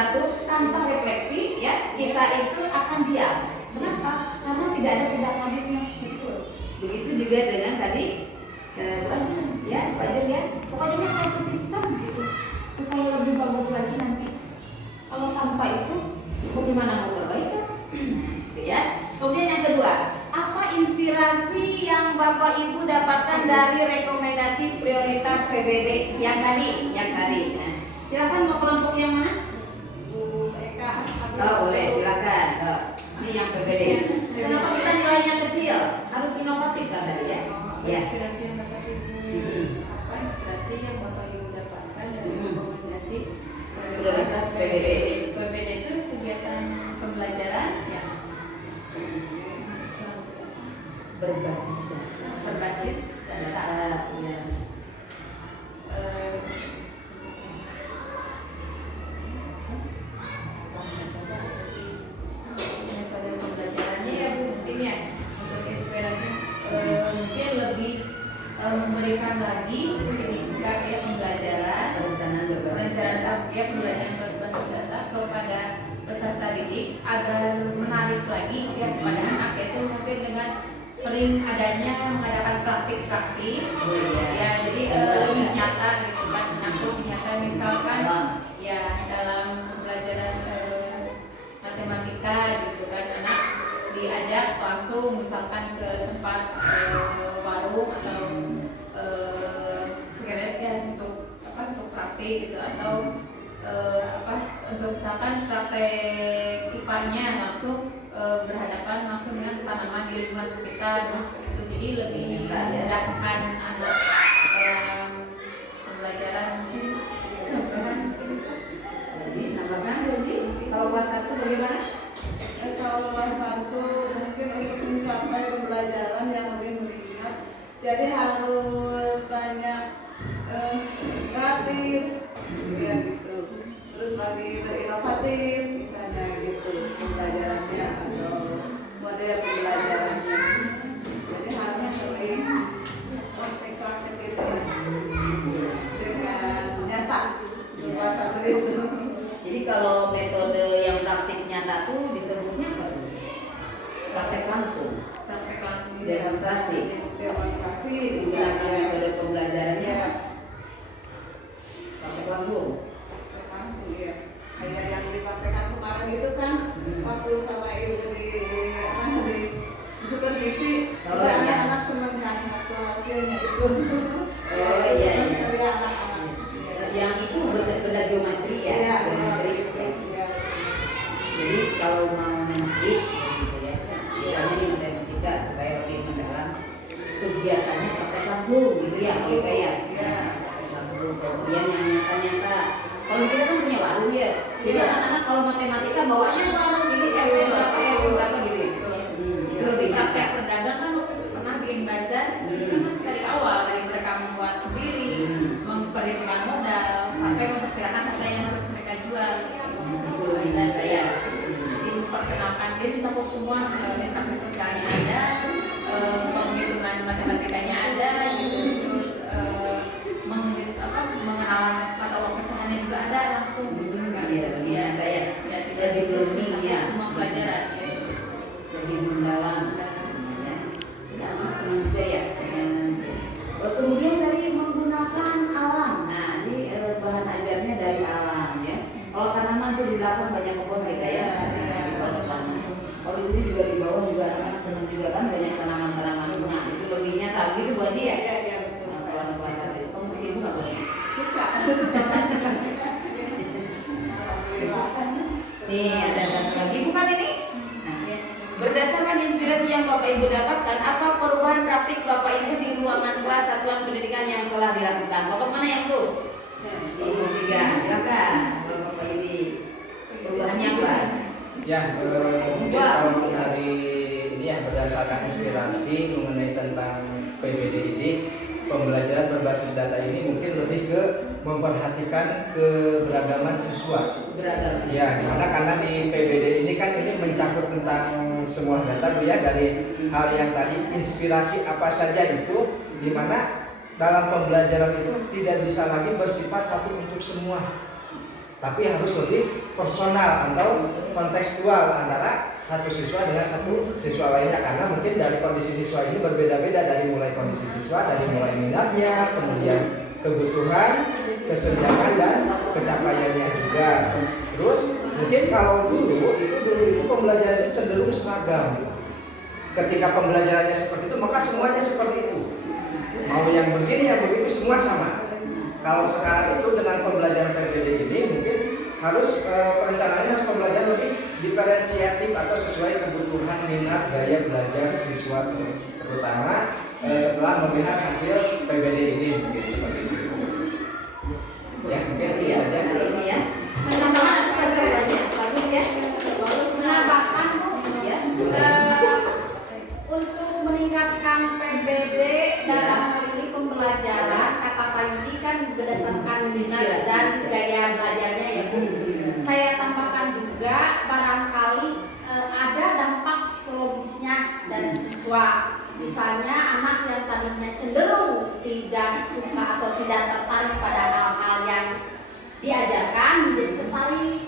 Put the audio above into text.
satu, tanpa refleksi ya kita itu akan diam. Kenapa? Karena tidak ada tindak lanjutnya. Begitu juga dengan tadi ya wajar ya. Pokoknya suatu sistem gitu supaya lebih bagus lagi nanti. Kalau tanpa itu bagaimana mau perbaikan? Gitu ya. Kemudian yang kedua, apa inspirasi yang Bapak Ibu dapatkan dari rekomendasi prioritas PBD yang tadi? Nah, silakan mau kelompok yang mana? Bu Eka. Oh, boleh silakan. Ini yang PBD. Kenapa kita nilainya kecil? Harus inovatif kan tadi ya? Ya. Inspirasi yang Bapak Ibu apa inspirasi yang Bapak Ibu dapatkan dari rekomendasi Prioritas PBD. PBD itu kegiatan pembelajaran yang berbasis data. Ya. Pada pembelajarannya ya Bu, mungkin ya untuk inspirasi mungkin lebih memberikan lagi enggak ya pembelajaran Perencanaan berbasis ya pembelajaran berbasis data kepada peserta didik agar menarik lagi ya kepada anak, yaitu mungkin dengan sering adanya mengadakan praktik-praktik ya, jadi lebih nyata gitu kan, lebih nyata misalkan ya dalam pembelajaran matematika gitu kan, anak diajak langsung misalkan ke tempat warung atau ya untuk praktik gitu, atau untuk misalkan praktek IPA-nya langsung berhadapan langsung dengan tanaman di lingkungan sekitar, itu jadi lebih memudahkan anak pembelajaran. Nambahkan Gaji, kalau kelas 1 bagaimana? Kalau kelas 1 mungkin untuk mencapai pembelajaran yang lebih meningkat, jadi harus banyak kreatif ya gitu, terus lagi berinovatif misalnya gitu pembelajarannya atau model pembelajarannya, jadi harus sering praktek-praktek gitu ya dengan nyata berupa satu itu. Jadi kalau metode yang praktik nyata tuh disebutnya apa? Praktek langsung. Demonstrasi. Bisa metode pembelajarannya. Praktek langsung. Ya. Kayak yang dipraktekkan kemarin itu kan waktu sama ibu di supervisi, anak-anak seneng kan waktu hasilnya itu. Iya. Anak-anak. Yang itu benda geometri ya. Iya, Geometri. Ya. Jadi kalau mau menarik gitu ya, misalnya di matematika supaya lebih mendalam kegiatannya praktek langsung gitu ya, kayak langsung. Kemudian yang nyata-nyata. Kalau kita kan punya warung ya, jadi anak-anak kalau matematika bawanya warung ini berapa gitu. Itu lebih Praktek pedagang kan waktu itu pernah bikin bazar, itu kan dari awal dari mereka membuat sendiri, memperhitungkan modal sampai memperkirakan harga yang harus mereka jual. Itu bazar ya. Jadi memperkenalkan dia mencakup semua interaksi sosialnya ada, penghitungan matematikanya ada, gitu, terus mengenal pada uang pecahannya juga ada langsung gitu sekali ya tidak mencakup semua pelajaran gitu. Lebih mendalam ya. Sama juga ya. Kemudian dari menggunakan alam. Nah, ini bahan ajarnya dari alam ya. Kalau tanaman itu di belakang banyak kebun kita ya. Kalau di sini juga di bawah juga anak-anak senang juga kan banyak tanaman-tanaman bunga. Itu lebih nyata gitu Bu Haji ya. Iya, betul. Nah, kalau anak kelas 1 itu kamu ibu nggak boleh. Suka. Nih ada satu lagi bukan ini? Berdasarkan inspirasi yang Bapak Ibu dapatkan, apa perubahan praktik Bapak Ibu di ruangan kelas satuan pendidikan yang telah dilakukan? Bapak mana yang tuh? Ibu 3, silakan. Kalau Bapak ini perubahannya apa? Ya, mungkin kalau dari ini ya berdasarkan inspirasi mengenai tentang PBD ini, pembelajaran berbasis data ini mungkin lebih ke memperhatikan keberagaman siswa. Ya, karena di PBD ini kan ini mencakup tentang semua data Bu ya, dari hal yang tadi inspirasi apa saja itu, di mana dalam pembelajaran itu tidak bisa lagi bersifat satu untuk semua. tapi harus lebih personal atau kontekstual antara satu siswa dengan satu siswa lainnya, karena mungkin dari kondisi siswa ini berbeda-beda, dari mulai kondisi siswa, dari mulai minatnya, kemudian kebutuhan, kesenjangan dan pencapaiannya juga. Terus mungkin kalau dulu itu pembelajaran itu cenderung seragam. Ketika pembelajarannya seperti itu, maka semuanya seperti itu. Mau yang begini, yang begitu, semua sama. Kalau sekarang itu dengan pembelajaran PBD ini mungkin harus perencanaannya harus pembelajaran lebih diferensiatif atau sesuai kebutuhan, minat, gaya belajar siswa, terutama setelah melihat hasil PBD ini mungkin seperti itu. Ya, mungkin itu saja. Ya. Menambahkan atau banyak bagus ya. Menambahkan Ya. untuk meningkatkan PBD dalam hal ini pembelajaran, kata Pak Yudi kan berdasarkan minat dan gaya belajarnya ya Bu. Saya tambahkan juga barangkali ada dampak psikologisnya dari siswa. Misalnya anak yang tadinya cenderung tidak suka atau tidak tertarik pada hal-hal yang diajarkan menjadi tertarik,